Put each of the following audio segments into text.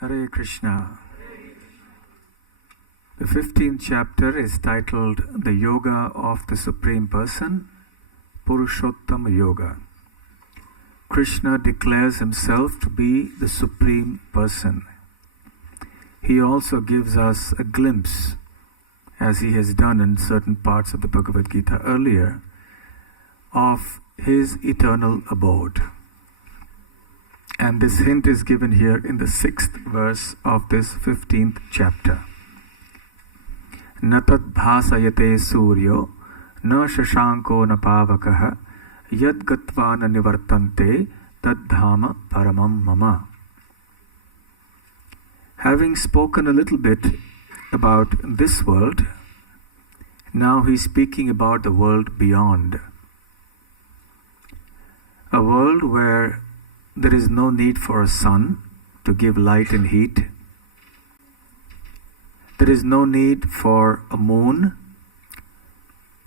Hare Krishna. The 15th chapter is titled The Yoga of the Supreme Person, Purushottama Yoga. Krishna declares himself to be the Supreme Person. He also gives us a glimpse, as he has done in certain parts of the Bhagavad Gita earlier, of his eternal abode. And this hint is given here in the 6th verse of this 15th chapter. Na tad bhasayate suryo, na shashanko na pavakaha, yad gatva na nivartante, tad dhama paramam mama. Having spoken a little bit about this world, now he's speaking about the world beyond. A world where there is no need for a sun to give light and heat. There is no need for a moon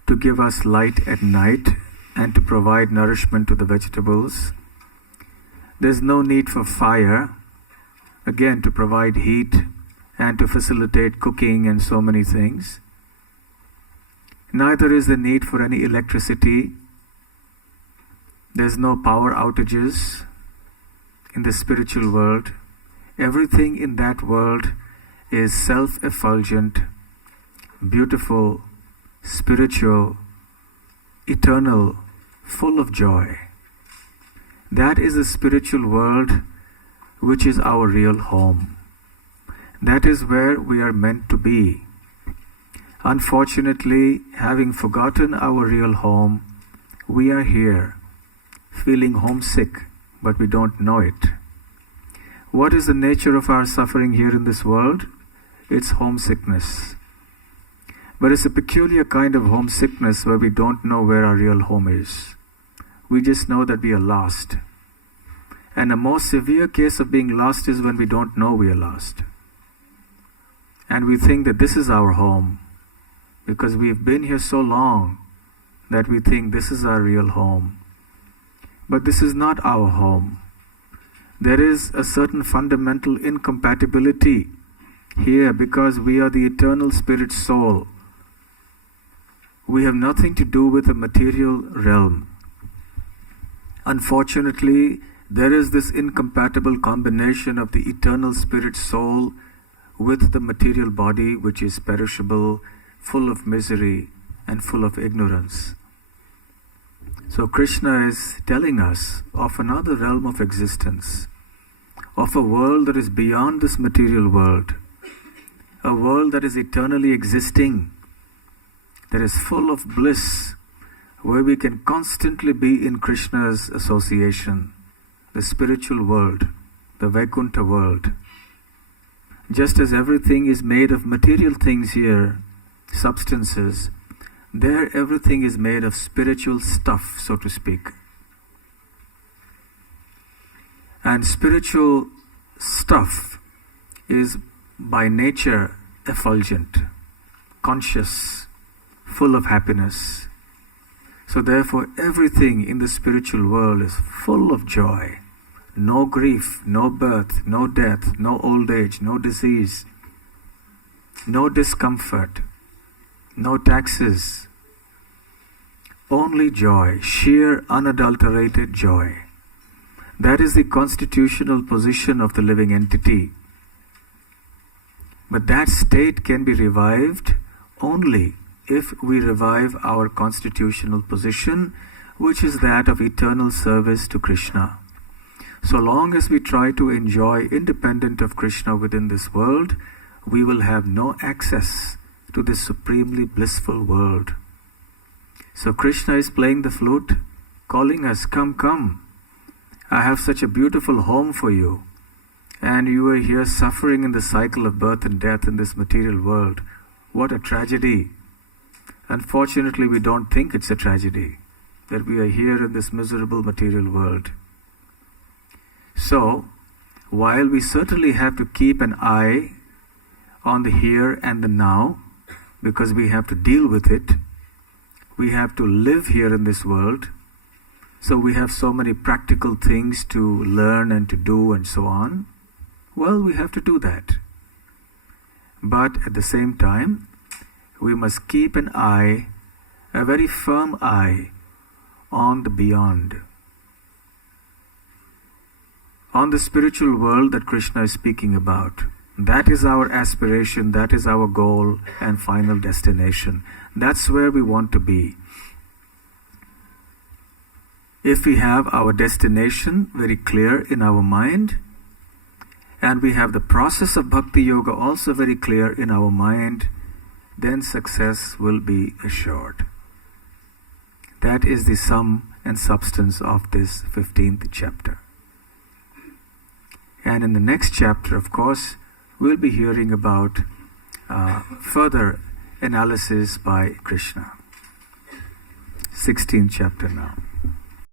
to give us light at night and to provide nourishment to the vegetables. There's no need for fire, again to provide heat and to facilitate cooking and so many things. Neither is the need for any electricity. There's no power outages in the spiritual world. Everything in that world is self-effulgent, beautiful, spiritual, eternal, full of joy. That is the spiritual world which is our real home. That is where we are meant to be. Unfortunately, having forgotten our real home, we are here, feeling homesick, but we don't know it. What is the nature of our suffering here in this world? It's homesickness. But it's a peculiar kind of homesickness where we don't know where our real home is. We just know that we are lost. And a more severe case of being lost is when we don't know we are lost. And we think that this is our home because we've been here so long that we think this is our real home. But this is not our home. There is a certain fundamental incompatibility here because we are the eternal spirit soul. We have nothing to do with the material realm. Unfortunately, there is this incompatible combination of the eternal spirit soul with the material body, which is perishable, full of misery and full of ignorance. So Krishna is telling us of another realm of existence, of a world that is beyond this material world, a world that is eternally existing, that is full of bliss, where we can constantly be in Krishna's association, the spiritual world, the Vaikuntha world. Just as everything is made of material things here, substances, there everything is made of spiritual stuff, so to speak. And spiritual stuff is by nature effulgent, conscious, full of happiness. So therefore everything in the spiritual world is full of joy. No grief, no birth, no death, no old age, no disease, no discomfort, no taxes, only joy, sheer unadulterated joy. That is the constitutional position of the living entity. But that state can be revived only if we revive our constitutional position, which is that of eternal service to Krishna. So long as we try to enjoy independent of Krishna within this world, we will have no access to this supremely blissful world. So Krishna is playing the flute, calling us, come, come. I have such a beautiful home for you. And you are here suffering in the cycle of birth and death in this material world. What a tragedy. Unfortunately, we don't think it's a tragedy that we are here in this miserable material world. So, while we certainly have to keep an eye on the here and the now, because we have to deal with it, we have to live here in this world, so we have so many practical things to learn and to do and so on, well, we have to do that. But at the same time, we must keep an eye, a very firm eye, on the beyond, on the spiritual world that Krishna is speaking about. That is our aspiration, that is our goal and final destination. That's where we want to be. If we have our destination very clear in our mind, and we have the process of Bhakti Yoga also very clear in our mind, then success will be assured. That is the sum and substance of this 15th chapter. And in the next chapter, of course, we'll be hearing about further analysis by Krishna. 16th chapter now.